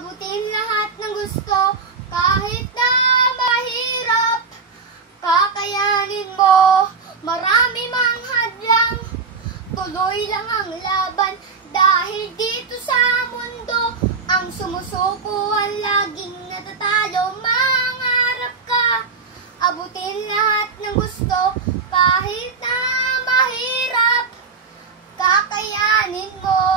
Abutin lahat ng gusto, kahit na mahirap. Kakayanin mo, marami mang hadlang. Tuloy lang ang laban, dahil dito sa mundo, ang sumusuko ang laging natatalo. Mangarap ka, abutin lahat ng gusto, kahit na mahirap. Kakayanin mo.